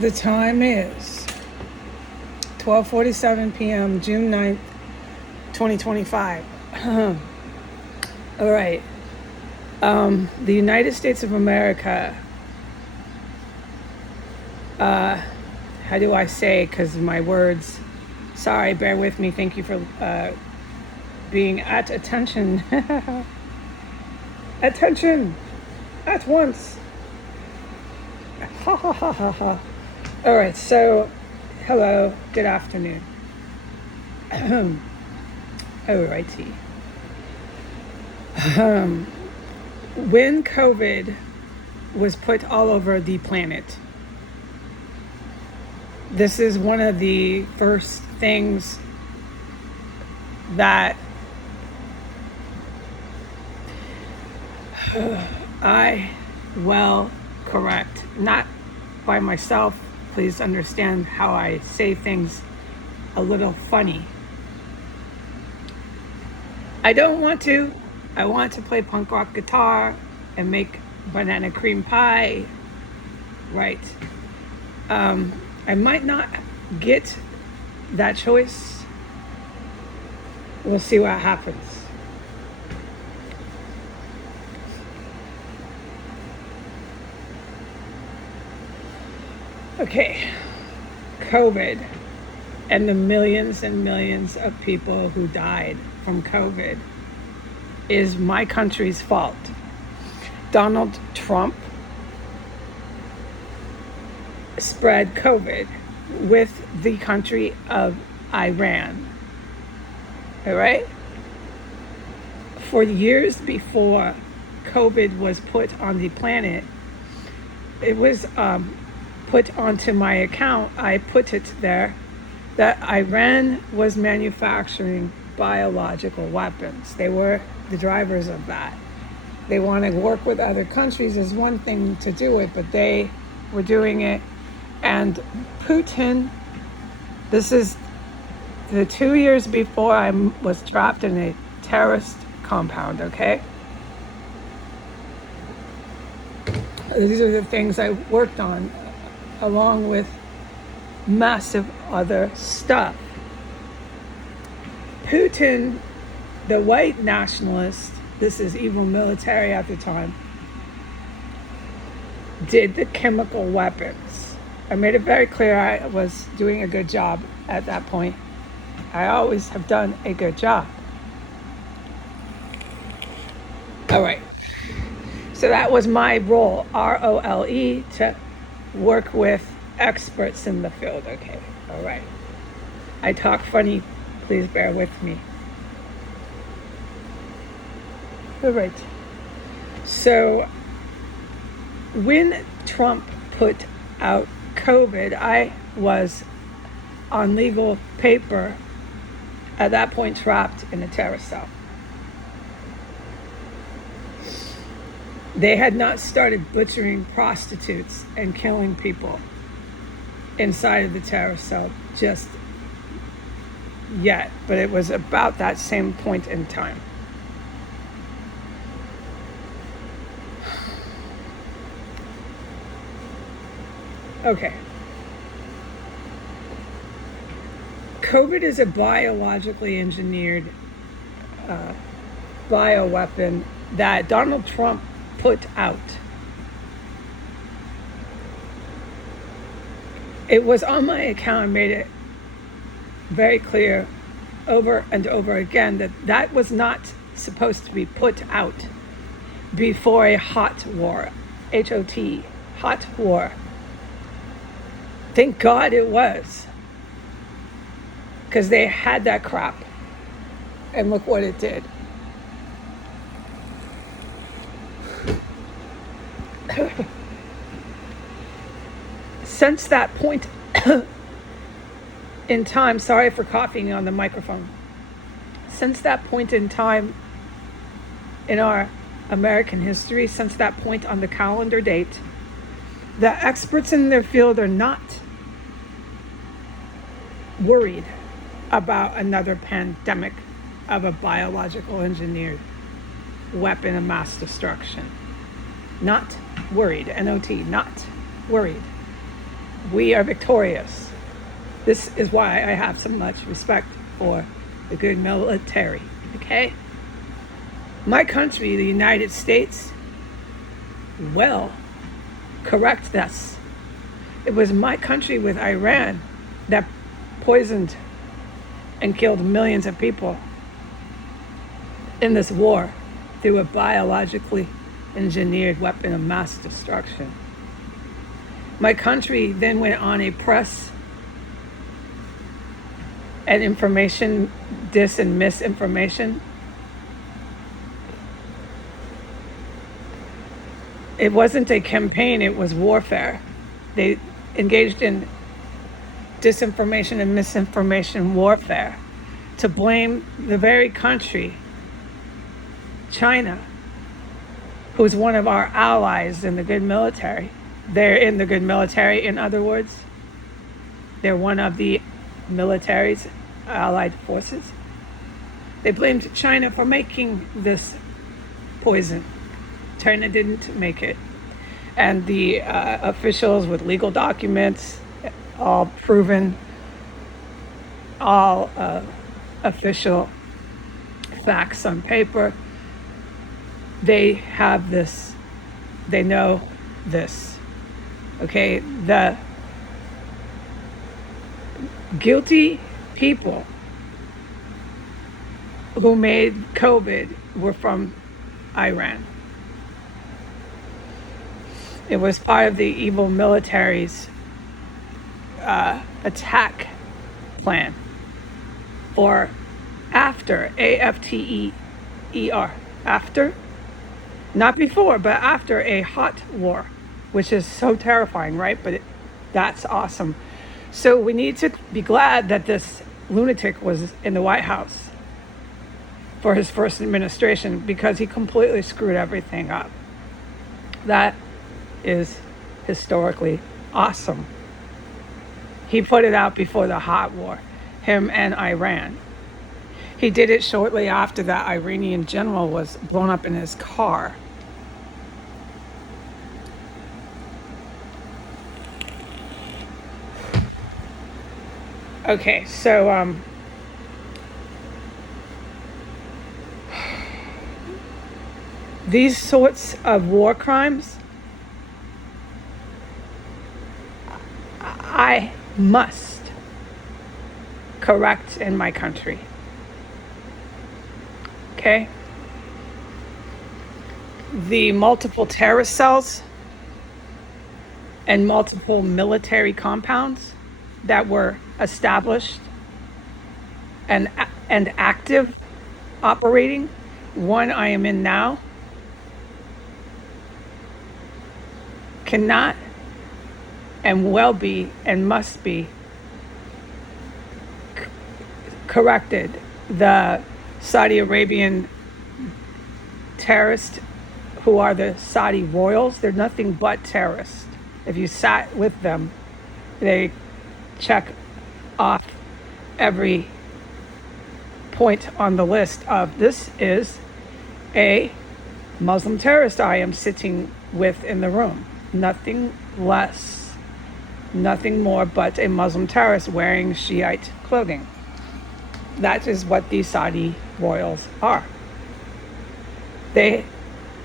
The time is 12:47 p.m., June 9th, 2025. All right. The United States of America, how do I say, because my words, sorry, bear with me. Thank you for being at attention. Attention at once. Ha ha ha ha ha. All right, so hello, good afternoon. Alrighty. When COVID was put all over the planet, this is one of the first things that correct, not by myself. Please understand how I say things a little funny. I don't want to. I want to play punk rock guitar and make banana cream pie. Right. I might not get that choice. We'll see what happens. Okay, COVID and the millions and millions of people who died from COVID is my country's fault. Donald Trump spread COVID with the country of Iran. All right? For years before COVID was put on the planet, it was put onto my account. I put it there that Iran was manufacturing biological weapons. They were the drivers of that. They want to work with other countries is one thing to do it, but they were doing it. And Putin, this is the 2 years before I was trapped in a terrorist compound, okay? These are the things I worked on, along with massive other stuff. Putin, the white nationalist, this is evil military at the time, did the chemical weapons. I made it very clear I was doing a good job at that point. I always have done a good job. All right. So that was my role, ROLE, to work with experts in the field. Okay. All right. I talk funny. Please bear with me. All right. So when Trump put out COVID, I was on legal paper at that point trapped in a terrorist cell. They had not started butchering prostitutes and killing people inside of the terrorist cell just yet, but it was about that same point in time. Okay. COVID is a biologically engineered bioweapon that Donald Trump put out. It was on my account. I made it very clear over and over again that that was not supposed to be put out before a hot war, H-O-T, hot war. Thank God it was, because they had that crap, and look what it did. Since that point in time, sorry for coughing on the microphone. Since that point in time in our American history, since that point on the calendar date, the experts in their field are not worried about another pandemic of a biological engineered weapon of mass destruction. Not worried, N-O-T, not worried. We are victorious. This is why I have so much respect for the good military, okay? My country, the United States, will correct this. It was my country with Iran that poisoned and killed millions of people in this war through a biologically engineered weapon of mass destruction. My country then went on a press and information dis and misinformation. It wasn't a campaign, it was warfare. They engaged in disinformation and misinformation warfare to blame the very country, China, who's one of our allies in the good military. They're in the good military, in other words. They're one of the military's allied forces. They blamed China for making this poison. China didn't make it. And the officials with legal documents, all proven, all official facts on paper, they have this, they know this. Okay, the guilty people who made COVID were from Iran. It was part of the evil military's attack plan for after, AFTER, after, not before, but after a hot war, which is so terrifying, right? But that's awesome. So we need to be glad that this lunatic was in the White House for his first administration, because he completely screwed everything up. That is historically awesome. He put it out before the hot war, him and Iran. He did it shortly after that Iranian general was blown up in his car. Okay, so these sorts of war crimes, I must correct in my country. Okay? The multiple terrorist cells and multiple military compounds that were established and active, operating, one I am in now, cannot and will be and must be corrected. The Saudi Arabian terrorists, who are the Saudi royals, they're nothing but terrorists. If you sat with them, they check off every point on the list of, this is a Muslim terrorist I am sitting with in the room. Nothing less, nothing more but a Muslim terrorist wearing Shiite clothing. That is what these Saudi royals are. They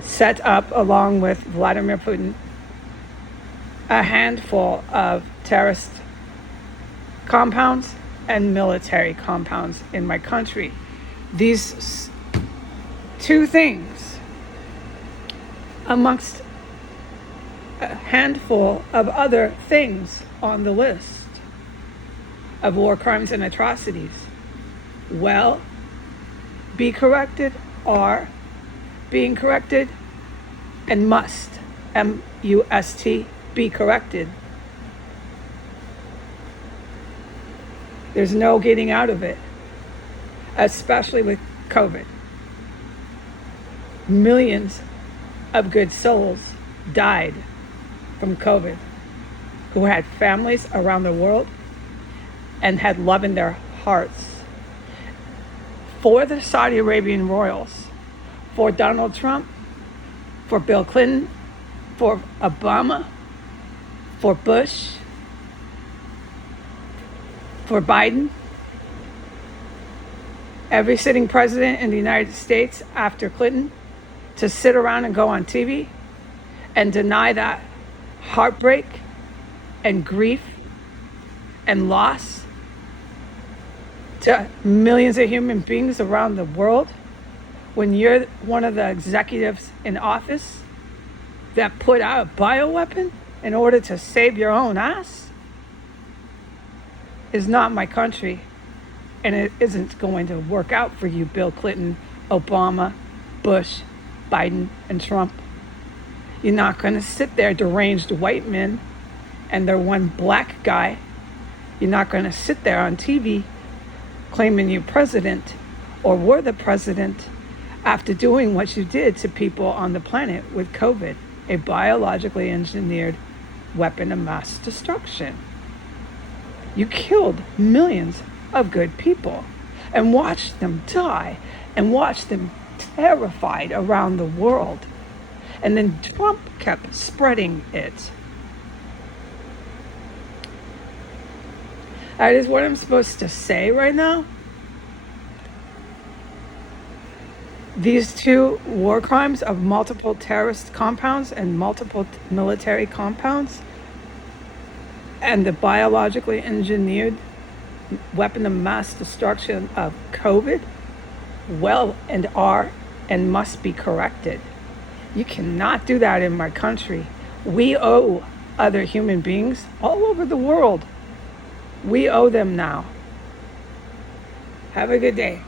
set up, along with Vladimir Putin, a handful of terrorist compounds and military compounds in my country. These two things, amongst a handful of other things on the list of war crimes and atrocities, will be corrected, are being corrected, and must, M-U-S-T, be corrected. There's no getting out of it, especially with COVID. Millions of good souls died from COVID, who had families around the world and had love in their hearts. For the Saudi Arabian royals, for Donald Trump, for Bill Clinton, for Obama, for Bush, for Biden, every sitting president in the United States after Clinton, to sit around and go on TV and deny that heartbreak and grief and loss to millions of human beings around the world when you're one of the executives in office that put out a bioweapon in order to save your own ass, is not my country. And it isn't going to work out for you, Bill Clinton, Obama, Bush, Biden, and Trump. You're not going to sit there, deranged white men, and their one black guy. You're not going to sit there on TV claiming you're president or were the president after doing what you did to people on the planet with COVID, a biologically engineered weapon of mass destruction. You killed millions of good people and watched them die and watched them terrified around the world. And then Trump kept spreading it. That is what I'm supposed to say right now. These two war crimes of multiple terrorist compounds and multiple military compounds and the biologically engineered weapon of mass destruction of COVID, well, and are and must be corrected. You cannot do that in my country. We owe other human beings all over the world. We owe them now. Have a good day.